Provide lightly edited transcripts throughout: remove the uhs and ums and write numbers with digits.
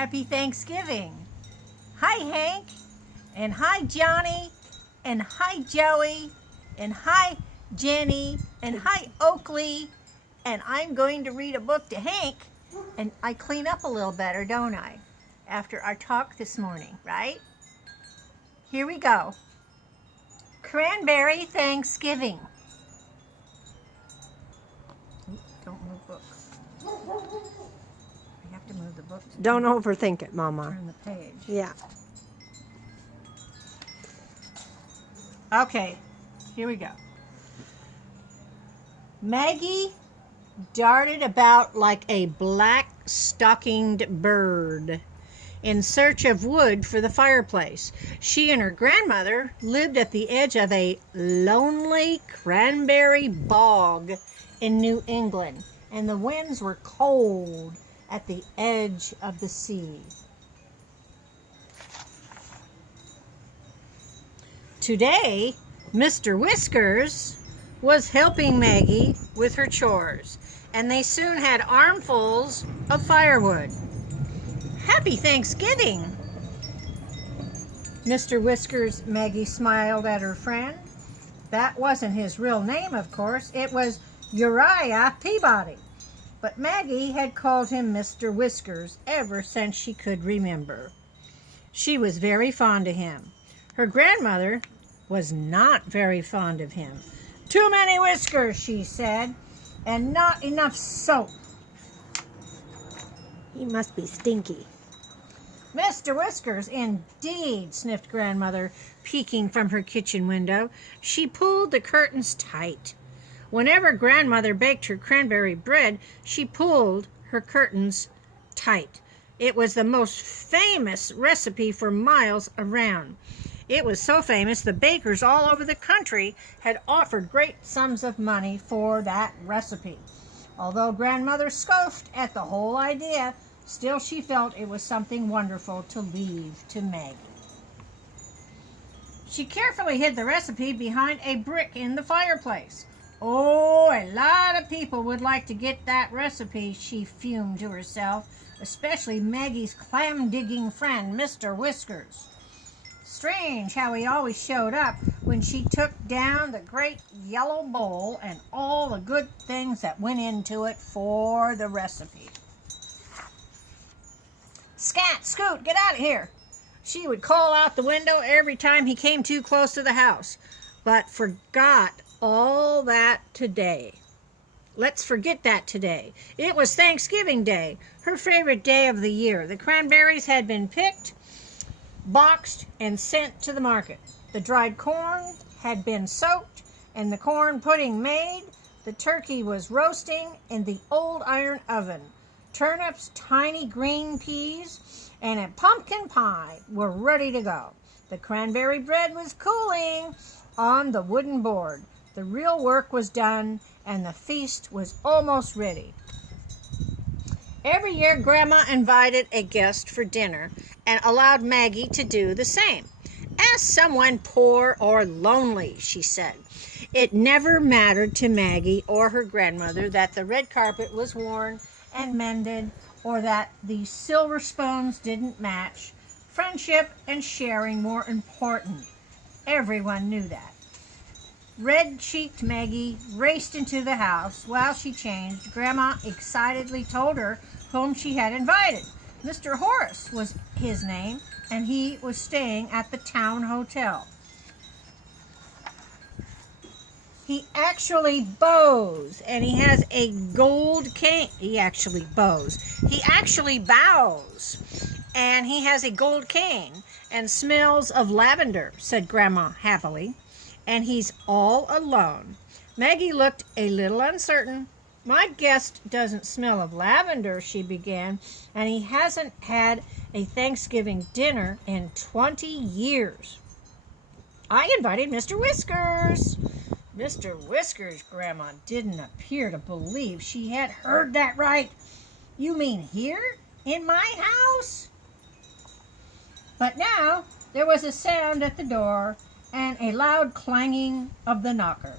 Happy Thanksgiving. Hi, Hank. And hi, Johnny. And hi, Joey. And hi, Jenny. And hi, Oakley. And I'm going to read a book to Hank. And I clean up a little better, don't I? After our talk this morning, right? Here we go. Cranberry Thanksgiving. Don't move book. I have to move the book. Don't overthink it, Mama. Turn the page. Yeah. Okay, here we go. Maggie darted about like a black-stockinged bird in search of wood for the fireplace. She and her grandmother lived at the edge of a lonely cranberry bog in New England, and the winds were cold at the edge of the sea. Today, Mr. Whiskers was helping Maggie with her chores, and they soon had armfuls of firewood. Happy Thanksgiving! Mr. Whiskers, Maggie smiled at her friend. That wasn't his real name, of course. It was Uriah Peabody. But Maggie had called him Mr. Whiskers ever since she could remember. She was very fond of him. Her grandmother was not very fond of him. Too many whiskers, she said, and not enough soap. He must be stinky. Mr. Whiskers, indeed, sniffed Grandmother, peeking from her kitchen window. She pulled the curtains tight. Whenever Grandmother baked her cranberry bread, she pulled her curtains tight. It was the most famous recipe for miles around. It was so famous the bakers all over the country had offered great sums of money for that recipe. Although Grandmother scoffed at the whole idea, still she felt it was something wonderful to leave to Maggie. She carefully hid the recipe behind a brick in the fireplace. Oh, a lot of people would like to get that recipe, she fumed to herself, especially Maggie's clam-digging friend, Mr. Whiskers. Strange how he always showed up when she took down the great yellow bowl and all the good things that went into it for the recipe. Scat, Scoot, get out of here! She would call out the window every time he came too close to the house, but forgot all that today. Let's forget that today. It was Thanksgiving Day, her favorite day of the year. The cranberries had been picked, boxed, and sent to the market. The dried corn had been soaked and the corn pudding made. The turkey was roasting in the old iron oven. Turnips, tiny green peas, and a pumpkin pie were ready to go. The cranberry bread was cooling on the wooden board. The real work was done, and the feast was almost ready. Every year, Grandma invited a guest for dinner and allowed Maggie to do the same. Ask someone poor or lonely, she said. It never mattered to Maggie or her grandmother that the red carpet was worn and mended, or that the silver spoons didn't match. Friendship and sharing were important. Everyone knew that. Red-cheeked Maggie raced into the house. While she changed, Grandma excitedly told her whom she had invited. Mr. Horace was his name, and he was staying at the town hotel. He actually bows, and he has a gold cane. He actually bows. He actually bows, and he has a gold cane and smells of lavender, said Grandma happily. And he's all alone. Maggie looked a little uncertain. My guest doesn't smell of lavender, she began, and he hasn't had a Thanksgiving dinner in 20 years. I invited Mr. Whiskers. Mr. Whiskers, Grandma didn't appear to believe she had heard that right. You mean here? In my house? But now there was a sound at the door and a loud clanging of the knocker.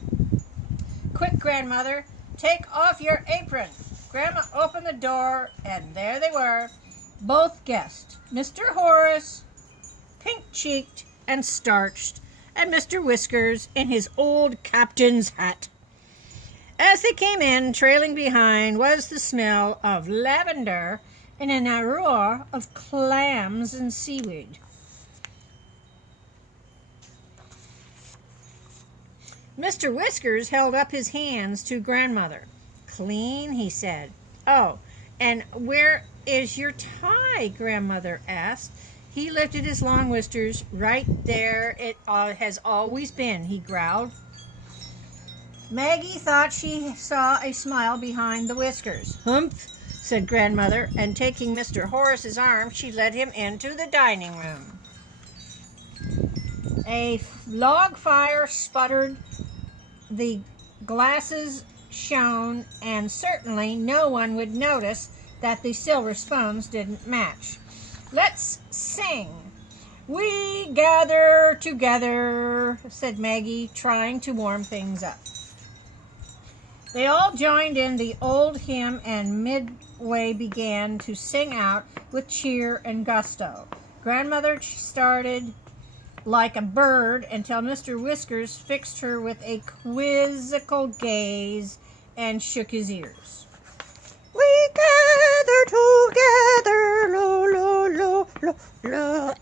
Quick, Grandmother, take off your apron. Grandma opened the door, and there they were, both guessed. Mr. Horace, pink-cheeked and starched, and Mr. Whiskers in his old captain's hat. As they came in, trailing behind was the smell of lavender and an aroma of clams and seaweed. Mr. Whiskers held up his hands to Grandmother. "Clean," he said. "Oh, and where is your tie?" Grandmother asked. He lifted his long whiskers. "Right there it has always been," he growled. Maggie thought she saw a smile behind the whiskers. "Humph," said Grandmother, and taking Mr. Horace's arm, she led him into the dining room. A log fire sputtered, the glasses shone, and certainly no one would notice that the silver spoons didn't match. "Let's sing. We gather together," said Maggie, trying to warm things up. They all joined in the old hymn and midway began to sing out with cheer and gusto. Grandmother started like a bird until Mr. Whiskers fixed her with a quizzical gaze and shook his ears. We gather together, lo, lo, lo, lo, lo.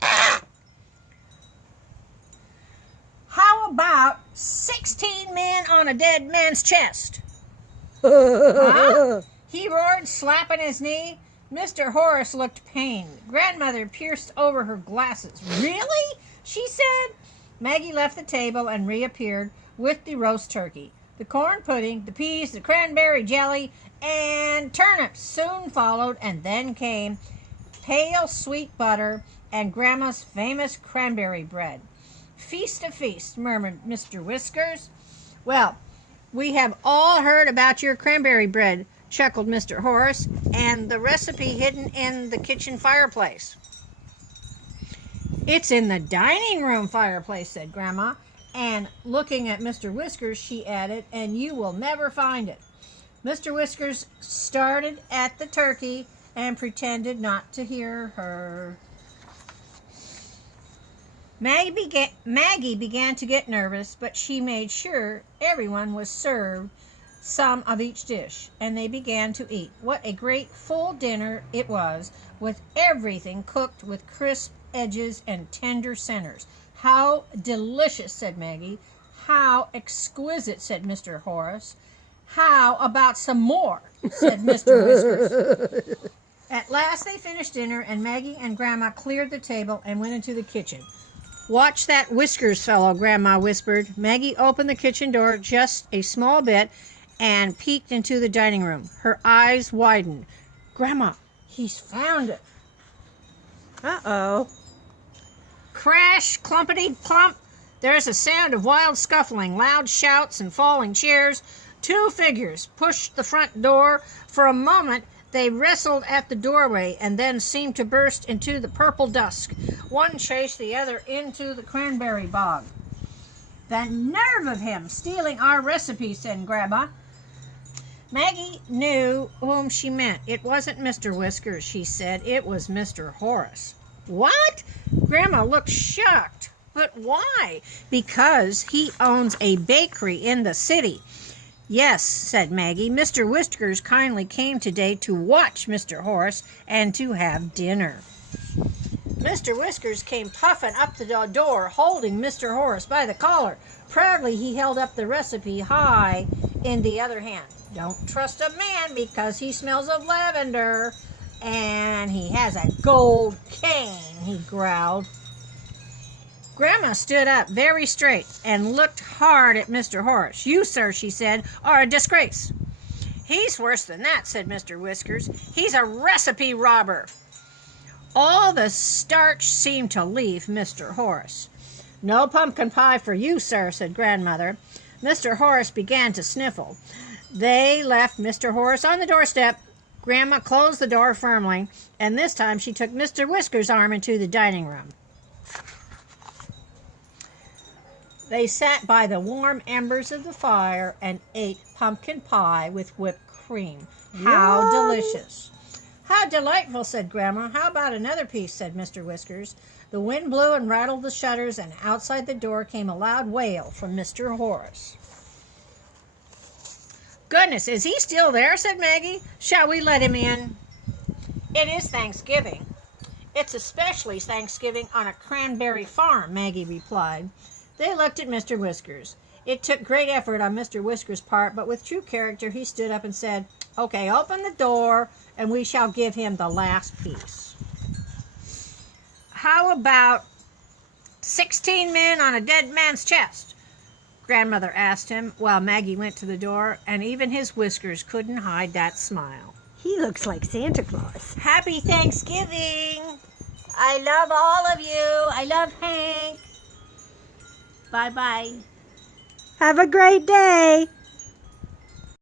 How about 16 men on a dead man's chest? Huh? He roared, slapping his knee. Mr. Horace looked pained. Grandmother pierced over her glasses. "Really?" she said. Maggie left the table and reappeared with the roast turkey, the corn pudding, the peas, the cranberry jelly, and turnips soon followed, and then came pale sweet butter and Grandma's famous cranberry bread. "Feast of feast," murmured Mr. Whiskers. "Well, we have all heard about your cranberry bread," chuckled Mr. Horace, "and the recipe hidden in the kitchen fireplace." "It's in the dining room fireplace," said Grandma, and looking at Mr. Whiskers, she added, "and you will never find it." Mr. Whiskers started at the turkey and pretended not to hear her. Maggie began to get nervous, but she made sure everyone was served some of each dish, and they began to eat. What a great full dinner it was, with everything cooked with crisp edges and tender centers. "How delicious," said Maggie. "How exquisite," said Mr. Horace. "How about some more?" said Mr. Whiskers. At last they finished dinner, and Maggie and Grandma cleared the table and went into the kitchen. "Watch that Whiskers fellow," Grandma whispered. Maggie opened the kitchen door just a small bit and peeked into the dining room. Her eyes widened. "Grandma, he's found it." Uh-oh. Crash, clumpity plump. There's a sound of wild scuffling, loud shouts, and falling chairs. Two figures pushed the front door. For a moment they wrestled at the doorway and then seemed to burst into the purple dusk. One chased the other into the cranberry bog. "The nerve of him, stealing our recipe," said Grandma. Maggie knew whom she meant. "It wasn't Mr. Whiskers," she said. "It was Mr. Horace." "What?" Grandma looked shocked. "But why?" "Because he owns a bakery in the city." "Yes," said Maggie. "Mr. Whiskers kindly came today to watch Mr. Horace and to have dinner." Mr. Whiskers came puffing up the door, holding Mr. Horace by the collar. Proudly he held up the recipe high in the other hand. "Don't trust a man because he smells of lavender, and he has a gold cane," he growled. Grandma stood up very straight and looked hard at Mr. Horace. "You, sir," she said, "are a disgrace." "He's worse than that," said Mr. Whiskers. "He's a recipe robber." All the starch seemed to leave Mr. Horace. "No pumpkin pie for you, sir," said Grandmother. Mr. Horace began to sniffle. They left Mr. Horace on the doorstep. Grandma closed the door firmly, and this time she took Mr. Whiskers' arm into the dining room. They sat by the warm embers of the fire and ate pumpkin pie with whipped cream. How Yum. delicious! How delightful, said Grandma. How about another piece, said Mr. Whiskers. The wind blew and rattled the shutters, and outside the door came a loud wail from Mr. Horace. Goodness, is he still there, said Maggie. Shall we let him in? It is Thanksgiving. It's especially Thanksgiving on a cranberry farm, Maggie replied. They looked at Mr. Whiskers. It took great effort on Mr. Whiskers' part, but with true character he stood up and said, Okay, open the door, and we shall give him the last piece. How about 16 men on a dead man's chest? Grandmother asked him while Maggie went to the door, and even his whiskers couldn't hide that smile. He looks like Santa Claus. Happy Thanksgiving! I love all of you. I love Hank. Bye-bye. Have a great day.